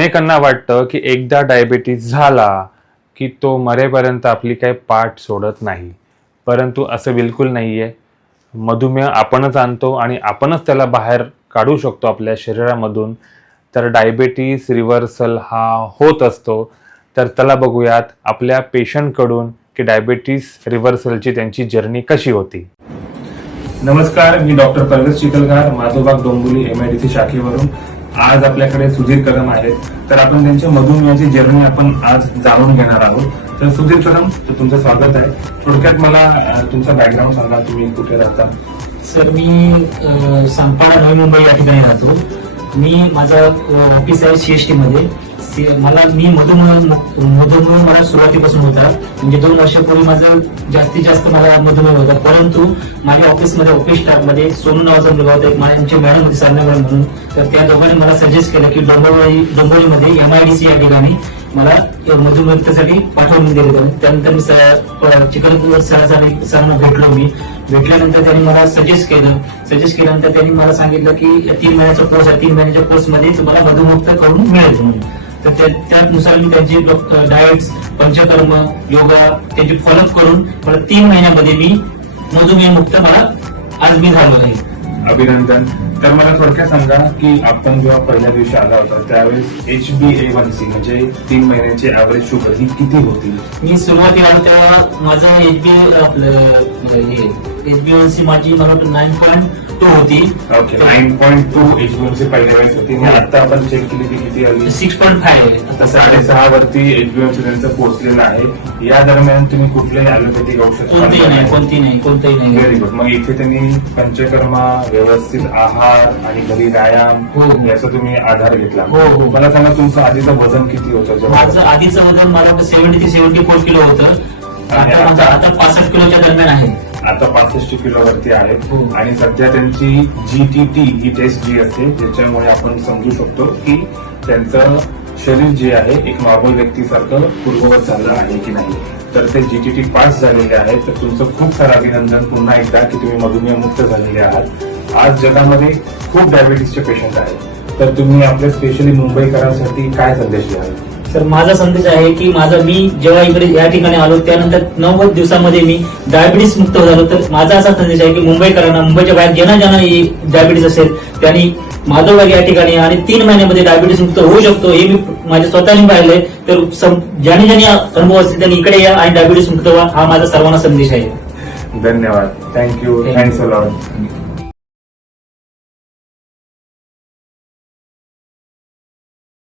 अनेकांना वाटतं की एकदा डायबिटीज झाला की तो मरेपर्यंत आपली काही पाठ सोडत नाही, परंतु असं बिलकुल नाही आहे. मधुमेह आपणच आणतो आणि आपणच त्याला बाहेर काढू शकतो आपल्या शरीरामधून. तर डायबिटीज रिव्हर्सल हा होत असतो. तर त्याला बघूयात आपल्या पेशंटकडून की डायबिटीज रिव्हर्सलची त्यांची जर्नी कशी होती. नमस्कार, मी डॉक्टर परवेश चिखलकर, माधवबाग डोंबिवली MIDC शाखेवरून. आज आपल्याकडे सुधीर कदम आहेत. तर आपण त्यांच्या मधुमेहाची जर्नी आपण आज जाणून घेणार आहोत. तर सुधीर कदम, तुमचं स्वागत आहे. थोडक्यात मला तुमचा बॅकग्राऊंड सांगा, तुम्ही कुठे राहता? सर, मी सांगपाडा नवी मुंबई या ठिकाणी राहतो. मी माझा ऑफिस आहे CST मध्ये. मी मधुमेह मला सुरुवातीपासून होता. म्हणजे 2 वर्षापूर्वी माझा जास्तीत जास्त मला मधुमेह होता. परंतु माझ्या ऑफिसमध्ये ऑफिस स्टाफ मध्ये सोनू नावाचा मुलगा होता, एक माझ्या मॅडम होती साधना मॅडम म्हणून. तर त्या दोघांनी मला सजेस्ट केलं की डोंबिवलीमध्ये MIDC या ठिकाणी मला मधुमेहासाठी पाठवून दिले. त्यानंतर मी चिखलकर सरांना भेटल्यानंतर त्यांनी मला सजेस्ट केल्यानंतर त्यांनी मला सांगितलं की 3 महिन्याचा कोर्स आहे, 3 महिन्याच्या कोर्समध्ये तुम्हाला मधुमुक्त करून मिळेल म्हणून. तर त्यानुसार मी त्यांचे डाएट्स, पंचकर्म, योगा त्यांची फॉलोअप करून मला 3 महिन्यामध्ये मी मधुमेह मुक्त आज मी झालो आहे. अभिनंदन. तर मला थोडक्यात सांगा की आपण जेव्हा पहिल्या दिवशी आला होता त्यावेळेस HbA1c म्हणजे 3 महिन्याची ऍव्हरेज शुगर ही किती होती? मी सुरुवातीला आलो तेव्हा माझं HbA1c माझी मला 9.2 होती. ओके, 9.2 HbA1c पहिल्या वेळेस होती. आणि आता आपण चेक केली की किती आली? 6.5 आहे. आता 6.5 वरती HbA1c त्यांचं पोहोचलेलं आहे. या दरम्यान तुम्ही कुठल्याही ॲलोपॅथिक औषध? कोणतंही नाही. Very good. मग इथे त्यांनी पंचकर्मा, व्यवस्थित आहार आणि घरी व्यायाम याचा तुम्ही आधार घेतला. मला सांगा, तुमचं आधीचं वजन किती होतं? माझं आधीचं वजन मला 70 ते 74 किलो होतं. आता 65 किलोच्या दरम्यान आहे. आता 65 किलो वरती आहे. आणि सध्या त्यांची GTT ही टेस्ट जी असते ज्याच्यामुळे आपण समजू शकतो की त्यांचं शरीर जे आहे एक नॉर्मल व्यक्तीसारखं पूर्ववत झालं आहे की नाही. तर ते GTT पास झालेले आहेत. तर तुमचं खूप सारं अभिनंदन पुन्हा एकदा की तुम्ही मधुमेह मुक्त झालेले आहात. आज जगामध्ये खूप डायबिटीसचे पेशंट आहेत. तर तुम्ही आपल्या स्पेशली मुंबईकरांसाठी काय संदेश द्याल? सर, माझा संदेश आहे की मी जेव्हा इकडे या ठिकाणी आलो त्यानंतर 90 दिवसामध्ये मी डायबिटीस मुक्त झालो. तर माझा असा संदेश आहे की मुंबईकरांना, मुंबईच्या बाहेर ज्यांना डायबिटीस असेल त्यांनी माधवबाग या ठिकाणी आणि 3 महिन्यामध्ये डायबिटीस मुक्त होऊ शकतो हे मी माझ्या स्वतःने पाहिलंय. तर ज्यांनी अनुभव असतील त्यांनी इकडे या आणि डायबिटीस मुक्त व्हा, हा माझा सर्वांना संदेश आहे. धन्यवाद. थँक्यू. Thanks a lot.